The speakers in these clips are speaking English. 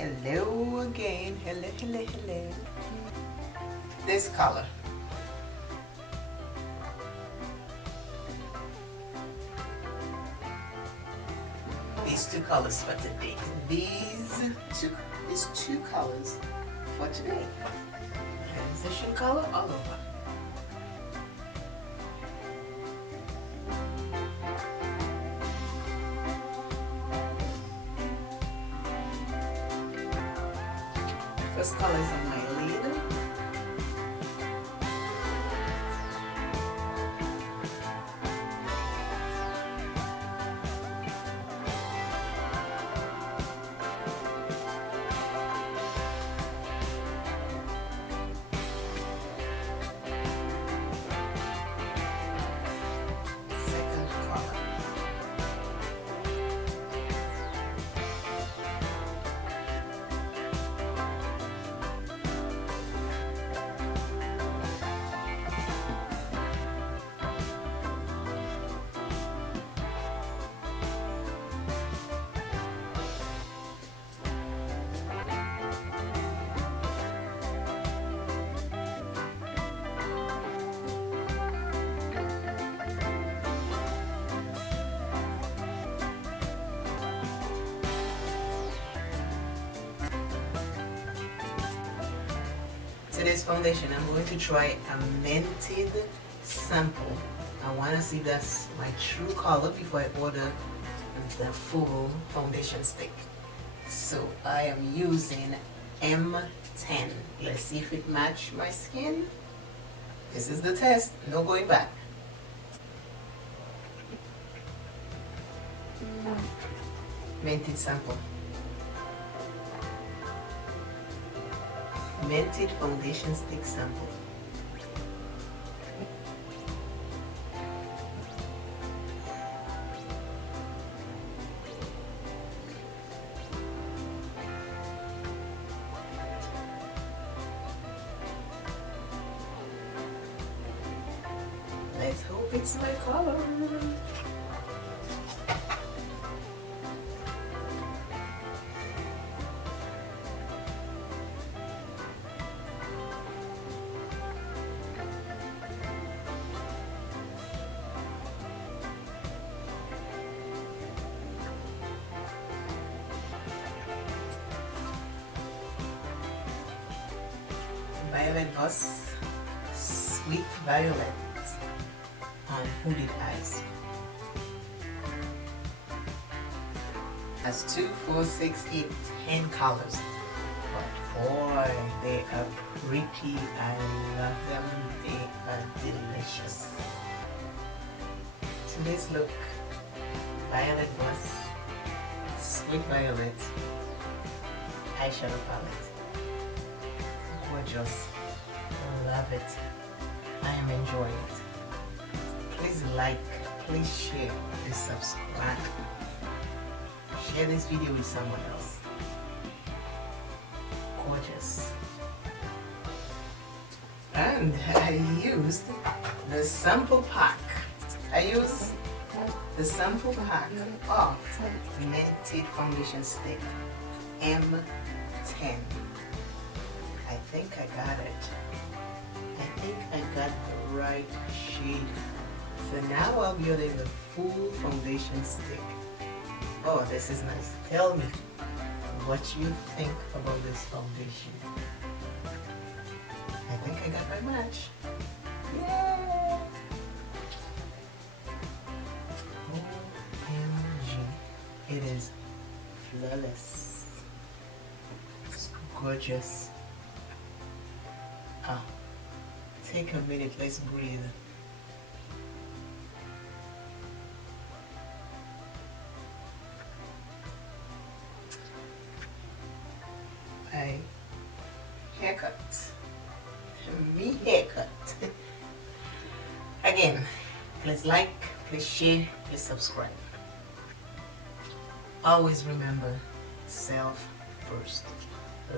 Hello again. Hello, hello, hello. This color. These two colors for today. These two colors for today. Transition color all over. First color is on my lid. Second color. Today's foundation, I'm going to try a mented sample. I want to see if that's my true color before I order the full foundation stick. So I am using M10. Let's see if it matches my skin. This is the test, no going back. Mented sample. Mented foundation stick sample. Let's hope it's my color. Violet Voss, Sweet Violet on Hooded Eyes. Has 2, 4, 6, 8, 10 colors. But boy, they are pretty. I love them. They are delicious. Today's look, Violet Voss, Sweet Violet eyeshadow palette. Gorgeous. Love it. I am enjoying it. Please like, please share, please subscribe. Share this video with someone else. Gorgeous. And I used the sample pack. I used the sample pack of Mented foundation stick M10. I think I got it. I think I got the right shade. So now I'll be using the full foundation stick. Oh, this is nice. Tell me what you think about this foundation. I think I got my match. Yay! OMG. It is flawless. It's gorgeous. Take a minute, let's breathe. My haircut. Me haircut. Again, please like, please share, please subscribe. Always remember, self first.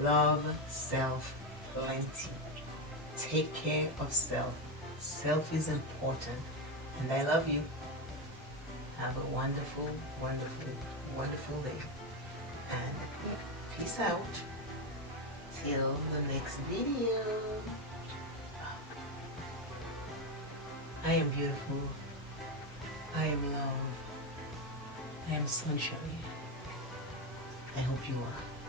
Love self plenty. Take care of self. Self is important. And I love you. Have a wonderful, wonderful, wonderful day. And Peace out. Till the next video. I am beautiful. I am love. I am sunshine. I hope you are.